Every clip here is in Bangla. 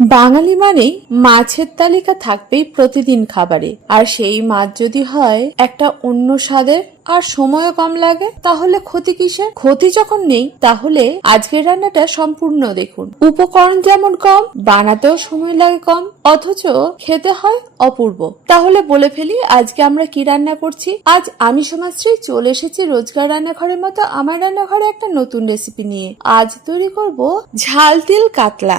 বাঙালি মানেই মাছের তালিকা থাকবেই প্রতিদিন খাবারে। আর সেই মাছ যদি হয়, একটা অন্য স্বাদের, আর সময়ও কম লাগে, তাহলে ক্ষতি কিসের? ক্ষতি যখন নেই, তাহলে আজকের রান্নাটা সম্পূর্ণ দেখুন। উপকরণ যেমন কম, বানাতেও সময় লাগে কম, অথচ খেতে হয় অপূর্ব। তাহলে বলে ফেলি, আজকে আমরা কি রান্না করছি? আজ আমি সমাজশ্রী চলে এসেছি রোজগার রান্নাঘরের মতো আমার রান্নাঘরে একটা নতুন রেসিপি নিয়ে। আজ তৈরি করব ঝাল তিল কাতলা।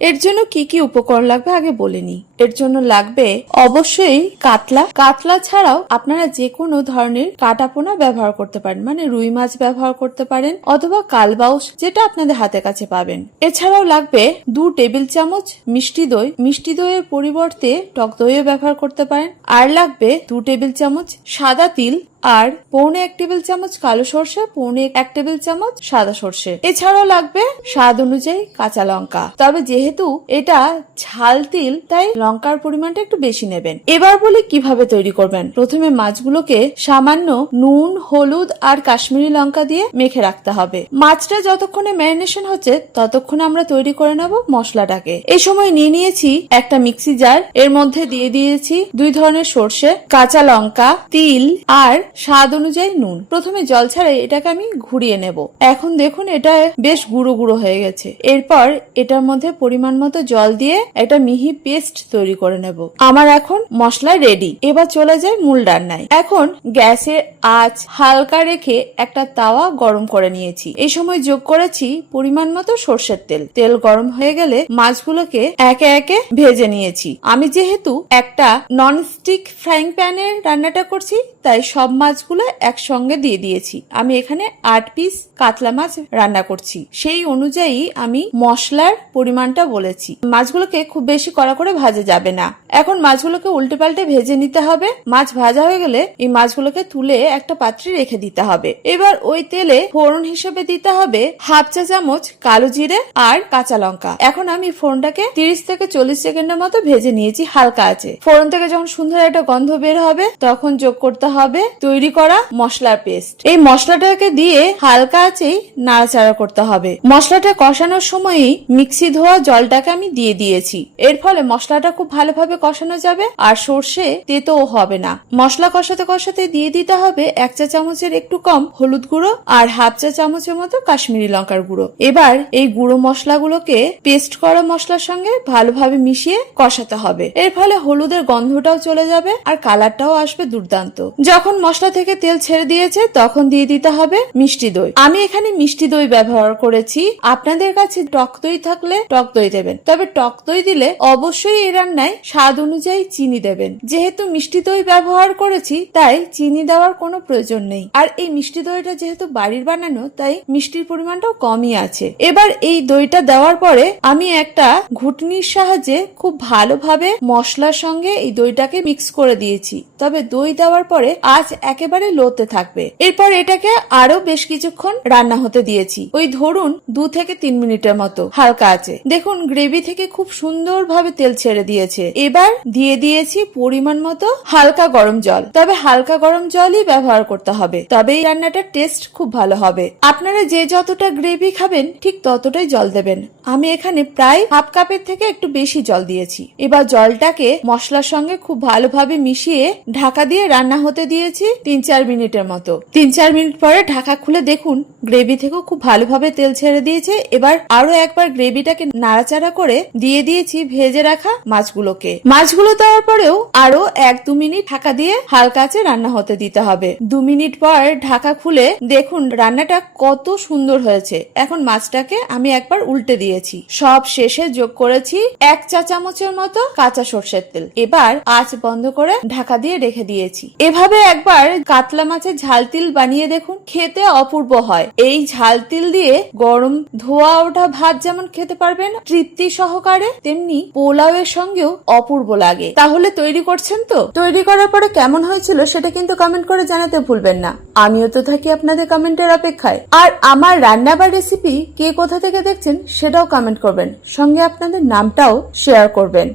এর জন্য কি কি উপকরণ লাগবে আগে বলে নি এর জন্য লাগবে অবশ্যই কাতলা। কাতলা ছাড়াও আপনারা যে কোনো ধরনের কাটাপোনা ব্যবহার করতে পারেন মানে রুই মাছ ব্যবহার করতে পারেন অথবা কালবাউস যেটা আপনাদের হাতে কাছে পাবেন। এছাড়াও লাগবে দু টেবিল চামচ মিষ্টি দই। মিষ্টি দইয়ের পরিবর্তে টক দইও ব্যবহার করতে পারেন। আর লাগবে দু টেবিল চামচ সাদা তিল। আর পৌনে এক টেবিল চামচ কালো সর্ষে, পৌনে এক টেবিল চামচ সাদা সর্ষে। এছাড়াও লাগবে স্বাদ অনুযায়ী কাঁচা লঙ্কা। তবে যেহেতু এটা ঝাল তিল, তাই লঙ্কার পরিমাণটা একটু বেশি নেবেন। এবার বলি কীভাবে তৈরি করবেন। প্রথমে মাছগুলোকে সামান্য নুন, হলুদ আর কাশ্মীরি লঙ্কা দিয়ে মেখে রাখতে হবে। মাছটা যতক্ষণে ম্যারিনেশন হচ্ছে, ততক্ষণে আমরা তৈরি করে নেব মশলাটাকে। এই সময় নিয়ে নিয়েছি একটা মিক্সি জার। এর মধ্যে দিয়ে দিয়েছি দুই ধরনের সর্ষে, কাঁচা লঙ্কা, তিল আর স্বাদ অনুযায়ী নুন। প্রথমে জল ছাড়াই এটাকে আমি ঘুরিয়ে নেব। এখন দেখুন এটা বেশ গুঁড়ো গুঁড়ো হয়ে গেছে। এরপর এটার মধ্যে পরিমাণ মতো জল দিয়ে একটা মিহি পেস্ট তৈরি করে নেব। আমার এখন মশলা রেডি। এবার চলে যায় মূল রান্নায়। এখন গ্যাসের আঁচ হালকা রেখে একটা তাওয়া গরম করে নিয়েছি। এই সময় যোগ করেছি পরিমাণ মতো সর্ষের তেল। তেল গরম হয়ে গেলে মাছগুলোকে একে একে ভেজে নিয়েছি। আমি যেহেতু একটা নন স্টিক ফ্রাইং প্যানে রান্নাটা করছি, তাই সব মাছগুলো একসঙ্গে দিয়ে দিয়েছি। আমি এখানে আট পিস কাতলা মাছ রান্না করছি। সেই অনুযায়ী আমি মশলার পরিমাণটা বলেছি। মাছগুলোকে খুব বেশি কড়া করে ভাজা যাবে না। এখন মাছগুলোকে উল্টে পাল্টে ভেজে নিতে হবে। মাছ ভাজা হয়ে গেলে এই মাছগুলোকে তুলে একটা পাত্রে রেখে দিতে হবে। এবার ওই তেলে ফোড়ন হিসেবে দিতে হবে হাফ চা চামচ কালো জিরে আর কাঁচা লঙ্কা। এখন আমি ফোড়নটাকে তিরিশ থেকে চল্লিশ সেকেন্ডের মতো ভেজে নিয়েছি, হালকা আছে। ফোড়ন থেকে যখন সুন্দর একটা গন্ধ বের হবে, তখন যোগ করতে হবে তৈরি করা মশলার পেস্ট। এই মশলাটাকে দিয়ে হালকা আছেই নাড়াচাড়া করতে হবে। মশলাটা কষানোর সময়ই মিক্সি ধোয়া জলটাকে আমি দিয়ে দিয়েছি। এর ফলে মশলাটা খুব ভালোভাবে কষানো যাবে আর সর্ষে তেতোও হবে না। মশলা কষাতে কষাতে দিয়ে দিতে হবে এক চা চামচের একটু কম হলুদ গুঁড়ো আর হাফ চা চামচের মতো কাশ্মীরি লঙ্কার গুঁড়ো। এবার এই গুঁড়ো মশলাগুলোকে পেস্ট করা মশলার সঙ্গে ভালোভাবে মিশিয়ে কষাতে হবে। এর ফলে হলুদের গন্ধটাও চলে যাবে আর কালারটাও আসবে দুর্দান্ত। যখন মশলা থেকে তেল ছেড়ে দিয়েছে, তখন দিয়ে দিতে হবে মিষ্টি দই। আমি এখানে মিষ্টি দই ব্যবহার করেছি। আপনাদের কাছে টক দই থাকলে টক দই দেবেন। তবে টক দই দিলে অবশ্যই এই রান্নায় স্বাদ অনুযায়ী চিনি দেবেন। যেহেতু মিষ্টি দই ব্যবহার করেছি, তাই চিনি দেওয়ার কোনো প্রয়োজন নেই। আর এই মিষ্টি দইটা যেহেতু বাড়ির বানানো, তাই মিষ্টির পরিমাণটাও কমই আছে। এবার এই দইটা দেওয়ার পরে আমি একটা ঘুটনির সাহায্যে খুব ভালোভাবে মশলার সঙ্গে এই দইটাকে মিক্স করে দিয়েছি। তবে দই দেওয়ার পরে আজ একেবারে লোতে থাকবে। এরপর এটাকে আরও বেশ কিছুক্ষণ রান্না হতে দিয়েছি। ওই ধরুন দু থেকে তিন মিনিটের মতো হালকা আছে। দেখুন, গ্রেভি থেকে খুব সুন্দর ভাবে তেল ছেড়ে দিয়েছে। এবার দিয়ে দিয়েছি পরিমাণ মতো হালকা গরম জল। তবে হালকা গরম জলই ব্যবহার করতে হবে। তবে এই রান্নাটার টেস্ট খুব ভালো হবে। আপনারা যে যতটা গ্রেভি খাবেন, ঠিক ততটাই জল দেবেন। আমি এখানে প্রায় হাফ কাপের থেকে একটু বেশি জল দিয়েছি। এবার জলটাকে মশলার সঙ্গে খুব ভালোভাবে মিশিয়ে ঢাকা দিয়ে রান্না হতে দিয়েছি। তিন চার মিনিটের মতো। তিন চার মিনিট পরে ঢাকা খুলে দেখুন, গ্রেভি থেকেও খুব ভালোভাবে তেল ছেড়ে দিয়েছে। এবার আরও একবার গ্রেভিটাকে নাড়াচাড়া করে দিয়ে দিয়েছি ভেজে রাখা মাছগুলোকে। মাছগুলো দেওয়ার পরেও আরও এক দু মিনিট ঢাকা দিয়ে হালকা আছে রান্না হতে দিতে হবে। দু মিনিট পর ঢাকা খুলে দেখুন, রান্নাটা কত সুন্দর হয়েছে। এখন মাছটাকে আমি একবার উল্টে দিয়েছি। সব শেষে যোগ করেছি এক চা চামচের মতো কাঁচা সর্ষের তেল। এবার আঁচ বন্ধ করে ঢাকা দিয়ে রেখে দিয়েছি। এভাবে একবার কাতলা মাছের ঝাল তিল বানিয়ে দেখুন, খেতে অপূর্ব হয়। এই ঝাল তিল দিয়ে গরম ধোয়া ওঠা ভাত যেমন খেতে পারবেন, তৃপ্তি সহকারে, তেমনি পোলাও এর সঙ্গেও অপূর্ব লাগে। তাহলে তৈরি করছেন তো? তৈরি করার পরে কেমন হয়েছিল সেটা কিন্তু কমেন্ট করে জানাতে ভুলবেন না। আমিও তো থাকি আপনাদের কমেন্টের অপেক্ষায়। আর আমার রান্না বা রেসিপি কে কোথা থেকে দেখছেন সেটাও কমেন্ট করবেন। সঙ্গে আপনাদের নামটাও শেয়ার করবেন।